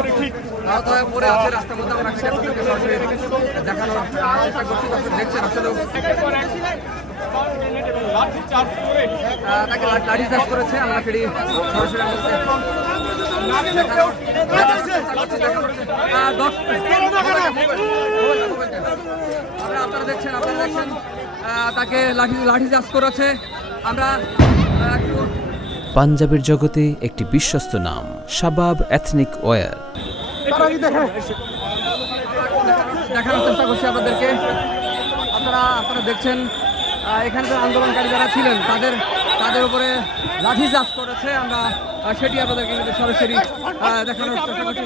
আহত হয়ে পড়ে আছে রাস্তার মধ্যে। আমরা আপনাদেরকে সরাসরি দেখানোর চেষ্টা করছি। দর্শক দেখছেন আসলে তাকে লাঠিচার্জ করেছে। আমরা সেটি সরাসরি আপনারা দেখছেন তাকে লাঠিচার্জ করেছে। আমরা পাঞ্জাবের জগতে একটি বিশ্বস্ত নাম শাবাব এথনিক ওয়্যার। দেখানোর চেষ্টা করছি আপনাদেরকে। আপনারা দেখছেন এখানকার আন্দোলনকারী যারা ছিলেন তাদের উপরে লাঠিচার্জ করেছে। আমরা সেটি আপনাদেরকে সরাসরি দেখানোর চেষ্টা করছি।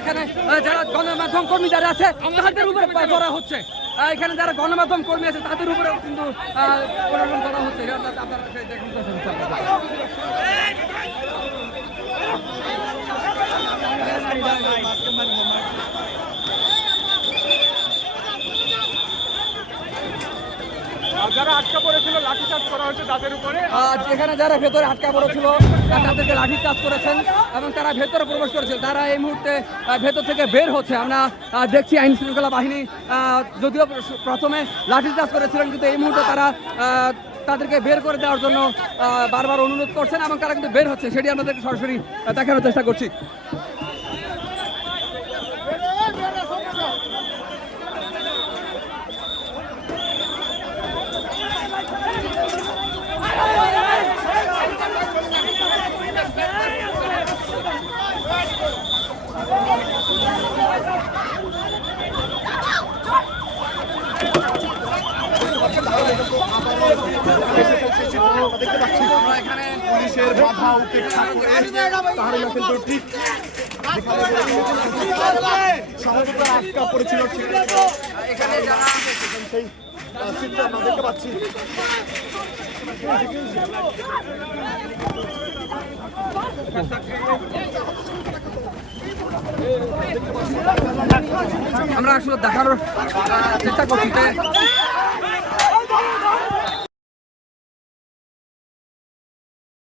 এখানে যারা গণমাধ্যম কর্মী যারা আছে তাদের উপরে করা হচ্ছে। এখানে যারা গণমাধ্যম কর্মী আছে তাদের উপরেও কিন্তু করা হচ্ছে। আপনারা দেখুন। যারা আটকা পড়েছিল লাঠিচার্জ করা হয়েছে তাদের উপরে। এখানে যারা ভেতরে আটকা পড়েছিল তাদেরকে লাঠিচার্জ করেছেন এবং তারা ভেতরে প্রবেশ করেছে। তারা এই মুহূর্তে ভেতর থেকে বের হচ্ছে। আমরা দেখছি আইন শৃঙ্খলা বাহিনী যদিও প্রথমে লাঠিচার্জ করেছিলেন, কিন্তু এই মুহূর্তে তারা তাদেরকে বের করে দেওয়ার জন্য বারবার অনুরোধ করছেন এবং তারা কিন্তু বের হচ্ছে। সেটি আমাদেরকে সরাসরি দেখানোর চেষ্টা করছি। পুলিশের বাধা উপেক্ষা করে তাহলে কিন্তু ঠিক সহযোগিতা আটকা পড়েছিল। এখানে যারা সেই চিত্র আমরা দেখতে পাচ্ছি। আমরা আসলে দেখানোর চেষ্টা করছি যে